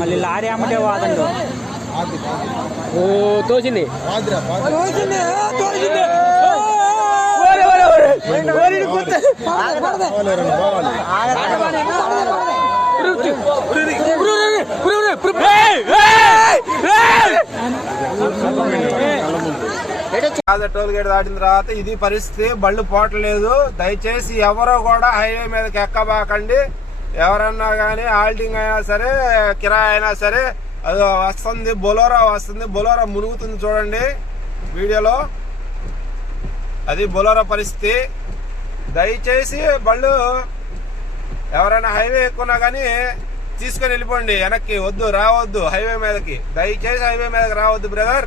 మళ్ళీ లారీ అమ్మటే వాదండు ఓ తోసింది toll gate దాటిన తర్వాత ఇది పరిస్థితి, బళ్ళు పోవట్లేదు. దయచేసి ఎవరో కూడా హైవే మీదకి ఎక్కబాకండి. ఎవరన్నా కానీ ఆల్టింగ్ అయినా సరే, కిరాయి అయినా సరే, అది వస్తుంది, బొలోరా వస్తుంది, బొలోరా మునుగుతుంది చూడండి వీడియోలో. అది బొలోరా పరిస్థితి. దయచేసి బళ్ళు ఎవరైనా హైవే ఎక్కున్నా కానీ తీసుకొని వెళ్ళిపోండి వెనక్కి. వద్దు, రావద్దు హైవే మీదకి. దయచేసి హైవే మీదకి రావద్దు బ్రదర్.